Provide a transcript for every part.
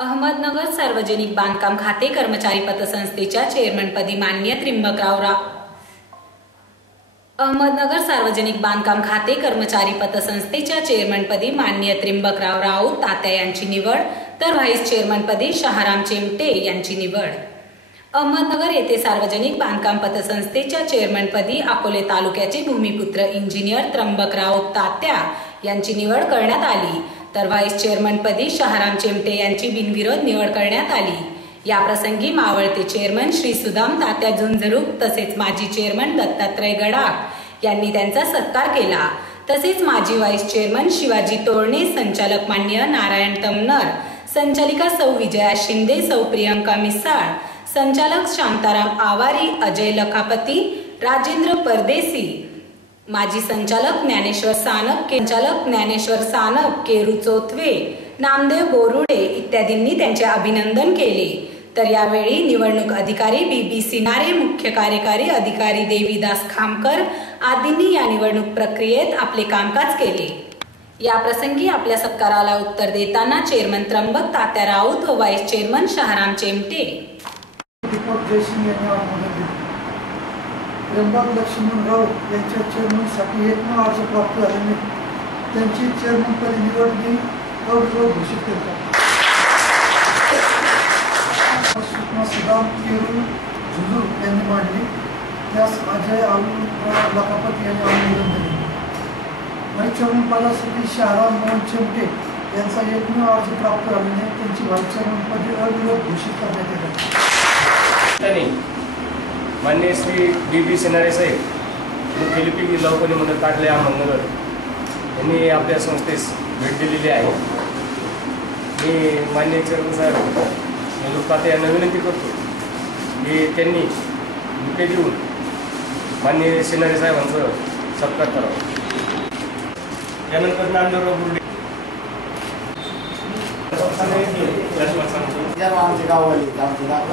अहमदनगर सार्वजनिक बांधकाम खाते कर्मचारी पतसंस्थेच्या चेअरमनपदी मान्य त्रिंबकराव राव अहमदनगर सार्वजनिक बांधकाम खाते कर्मचारी पतसंस्थेच्या चेअरमनपदी मान्य त्रिंबकराव राऊत तात्या यांची निवड तर व्हाईस चेअरमनपदी शहाराम चिमटे यांची निवड. अहमदनगर येथे सार्वजनिक बांधकाम पतसंस्थेच्या चेअरमनपदी अकोले तालुक्याचे भूमिपुत्र इंजिनियर त्र्यंबकराव तात्या यांची निवड करण्यात आली. तर व्हाईस चेअरमनपदी शहाराम चिमटे यांची बिनविरोध निवड करण्यात आली. याप्रसंगी मावळते चेअरमन श्री सुदाम तात्या झुंझरूक तसेच माजी चेअरमन दत्तात्रय गडाख यांनी त्यांचा सत्कार केला. तसेच माजी व्हाईस चेअरमन शिवाजी तोरणे संचालक मान्य नारायण तमनर संचालिका सौ विजया शिंदे सौ प्रियंका मिसाळ संचालक शांताराम आवारी अजय लखापती राजेंद्र परदेसी माजी संचालक ज्ञानेश्वर सानप संचालक ज्ञानेश्वर सानप केरू चोथवे नामदेव बोरुडे इत्यादींनी त्यांचे अभिनंदन केले. तर यावेळी निवडणूक अधिकारी बी बी सिनारे मुख्य कार्यकारी अधिकारी देवीदास खामकर आदींनी या निवडणूक प्रक्रियेत आपले कामकाज केले. या प्रसंगी आपल्या सत्काराला उत्तर देताना चेअरमन त्र्यंबक तात्या राऊत व व्हाईस चेअरमन शहाराम चेमटे. दीपक लक्ष्मण राऊत यांच्या चेअरमनसाठी एकमेव अर्ज प्राप्त झाल्याने त्यांची चेअरमनपदी निवड मी अविरोध घोषित करतो सुषमा सुदाम केरू झुजू यांनी मांडली. त्यास अजय आलू लखापत यांनी अनुमोदन दिले. व्हाईस चेअरमन पदासाठी मोहन चिमटे यांचा एकमेव अर्ज प्राप्त झाल्याने त्यांची व्हाईस चेअरमनपदी अविरोध घोषित करण्यात येते मान्य श्री बी बी सिनारे साहेब मुख्य लवकरीमध्ये लवकरी अहमदनगर यांनी आपल्या संस्थेस भेट दिलेली आहे. मी मान्य चेअरमन साहेब निलुप्ताते यांना विनंती करतो. की त्यांनी बुके देऊन मान्य सिनारे साहेबांचं सत्कार करावा. त्यानंतर नांदूरराव बुर्डे आमचे गाववाली आमचे गाव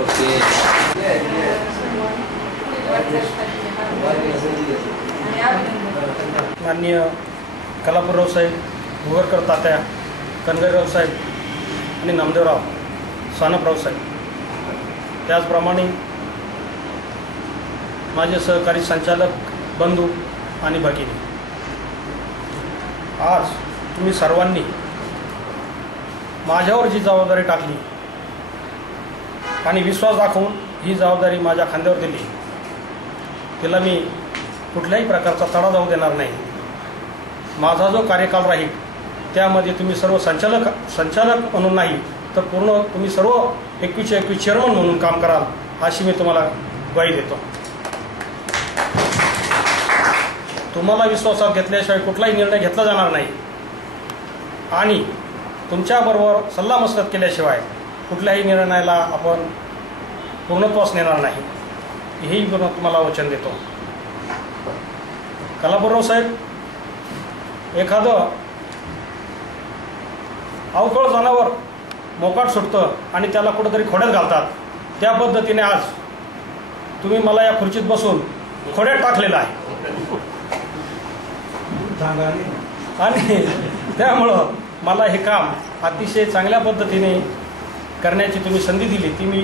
ओके. माननीय कलापूरराव साहेब भुवरकर तात्या कनगरराव साहेब आणि नामदेवराव सानपराव साहेब. त्याचप्रमाणे माझे सहकारी संचालक बंधू आणि भगिनी. आज तुम्ही सर्वांनी माझ्यावर जी जबाबदारी टाकली आणि विश्वास दाखवून ही जबाबदारी माझ्या खांद्यावर दिली. तिला मी कुठल्याही प्रकारचा तडा जाऊ देणार नाही. माझा जो कार्यकाल राहील त्यामध्ये तुम्ही सर्व संचालक संचालक म्हणून नाही तर पूर्ण तुम्ही सर्व एकवीसशे एकवीस चेअरमन म्हणून काम कराल अशी मी तुम्हाला ग्वाही देतो. तुम्हाला विश्वासात घेतल्याशिवाय कुठलाही निर्णय घेतला जाणार नाही. आणि तुमच्याबरोबर सल्लामसलत केल्याशिवाय कुठल्याही निर्णयाला आपण पूर्णत्वास नेणार नाही. हेही मी तुम्हाला वचन देतो. कलापूरराव साहेब एखादं अवकळ जनावर मोकाट सुटतं आणि त्याला कुठंतरी खोड्यात घालतात त्या पद्धतीने आज तुम्ही मला या खुर्चीत बसून खोड्यात टाकलेलं आहे. आणि त्यामुळं मला हे काम अतिशय चांगल्या पद्धतीने करण्याची तुम्ही संधी दिली ती मी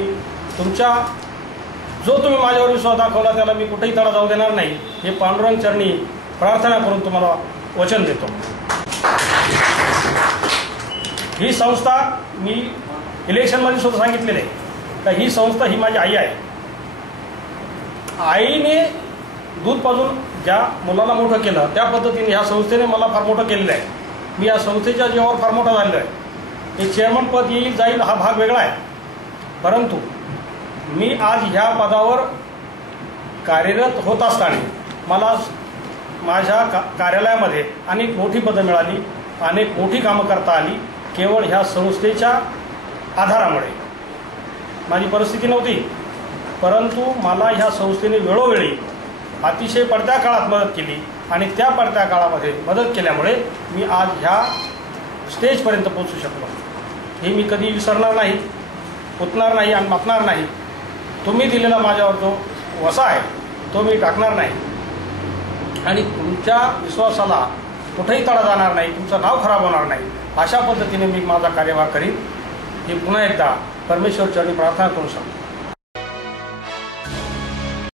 तुमच्या जो तुम्ही माझ्यावर विश्वास दाखवला त्याला मी कुठेही तडा जाऊ देणार नाही. हे पांडुरंग चरणी प्रार्थना करून तुम्हाला वचन देतो. ही संस्था मी इलेक्शनमध्ये सुद्धा सांगितलेलं आहे. का ही संस्था ही माझी आई आहे. आईने दूध पाजून ज्या मुलाला मोठं केलं त्या पद्धतीने ह्या संस्थेने मला फार मोठं केलेलं आहे. मी या संस्थेच्या जीवावर फार मोठा झालेलो आहे. हे चेअरमन पद येईल जाईल हा भाग वेगळा आहे. परंतु मी आज ह्या पदावर कार्यरत होत असताना मला माझ्या का कार्यालयामध्ये अनेक मोठी पदं मिळाली अनेक मोठी कामं करता आली केवळ ह्या संस्थेच्या आधारामुळे. माझी परिस्थिती नव्हती परंतु मला ह्या संस्थेने वेळोवेळी अतिशय पडत्या काळात मदत केली आणि त्या पडत्या काळामध्ये मदत केल्यामुळे मी आज ह्या स्टेजपर्यंत पोचू शकलो. हे मी कधी विसरणार नाही पुतणार नाही आणि मापणार नाही. तुम्ही दिलेला माझ्यावर जो वसा आहे तो मी टाकणार नाही. आणि तुमच्या विश्वासाला कुठेही तडा जाणार नाही तुमचं नाव खराब होणार नाही. अशा पद्धतीने मी माझा कार्यभार करीन. हे पुन्हा एकदा परमेश्वरचरणी प्रार्थना करू शकतो.